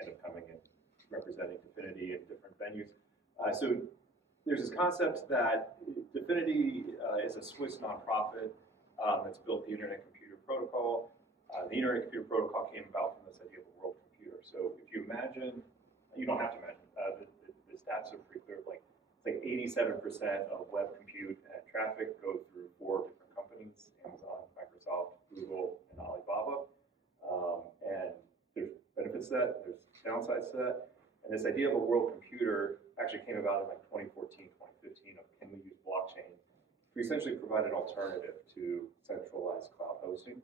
end up coming and representing Dfinity in different venues. So there's this concept that Dfinity is a Swiss nonprofit that's built the Internet Computer Protocol. The Internet Computer Protocol came about from this idea of a world computer. So if you imagine, you don't have to imagine, the stats are pretty clear. Like, it's like 87% of web compute and traffic go through 4 different companies: Amazon, Microsoft, Google, and Alibaba. And there's benefits to that, there's downsides to that. And this idea of a world computer actually came about in like 2014, 2015 of can we use blockchain to essentially provide an alternative to centralized cloud hosting.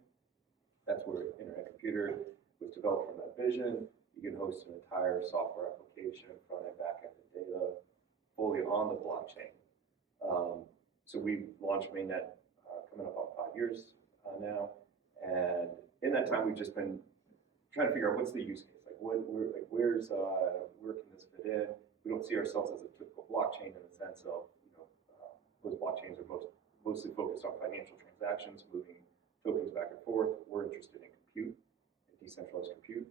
That's where Internet Computer was developed from that vision. You can host an entire software application, front end, back end, and data fully on the blockchain. So we launched mainnet coming up on 5 years now. And in that time, we've just been trying to figure out what's the use case. Like, where can this fit in? We don't see ourselves as a typical blockchain in the sense of, those blockchains are mostly focused on financial transactions, moving tokens back and forth. We're interested in compute, in decentralized compute.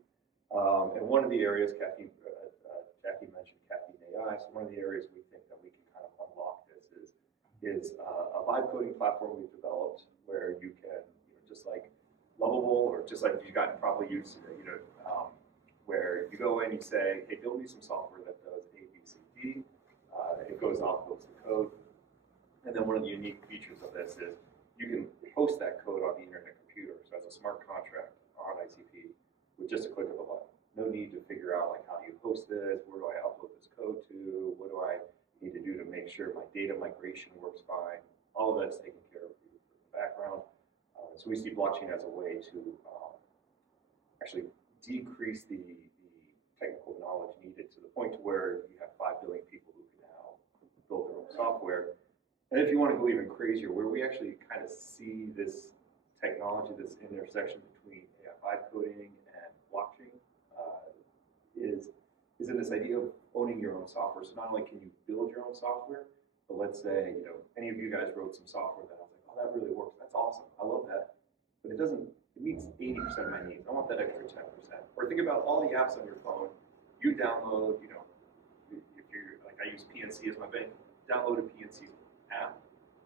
And one of the areas, Jackie mentioned Caffeine AI, so one of the areas we think that we can kind of unlock this is a vibe coding platform we've developed where you can, just like Lovable, or just like you guys probably use, where you go in, you say, hey, build me some software that does A, B, C, D. It goes off, builds the code. And then one of the unique features of this is you can host that code on the Internet Computer. So as a smart contract on ICP with just a click of a button. No need to figure out, like, how do you host this? Where do I upload this code to? What do I need to do to make sure my data migration works fine? All of that's taken care of in the background. So we see blockchain as a way to actually decrease the technical knowledge needed to the point to where you have 5 billion people who can now build their own software. And if you want to go even crazier, where we actually kind of see this technology, this intersection between AI vibe coding and blockchain, is in this idea of owning your own software. So not only can you build your own software, but let's say, any of you guys wrote some software that I was like, oh, that really works. That's awesome. I love that. But it meets 80% of my needs. I want that extra 10%. Or think about all the apps on your phone. You download, if you're like, I use PNC as my bank, download a PNC app.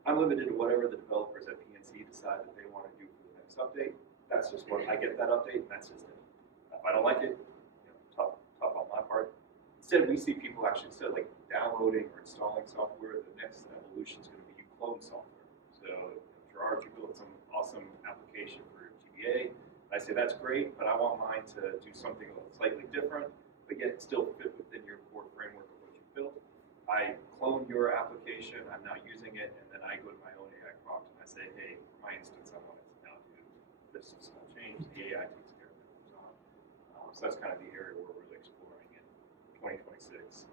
I'm limited to whatever the developers at PNC decide that they want to do for the next update. That's just what I get that update, and that's just it. If I don't like it, tough on my part. Instead, we see people actually like downloading or installing software. The next evolution is going to be you clone software. So, Gerard, you built some awesome application for GBA. I say that's great, but I want mine to do something slightly different, but yet still fit within your core framework of what you built. I clone your application, I'm now using it, and then I go to my own AI prompt and I say, hey, for my instance, I want it to now do this small change. The AI takes care of it. So that's kind of the area we're really exploring in 2026.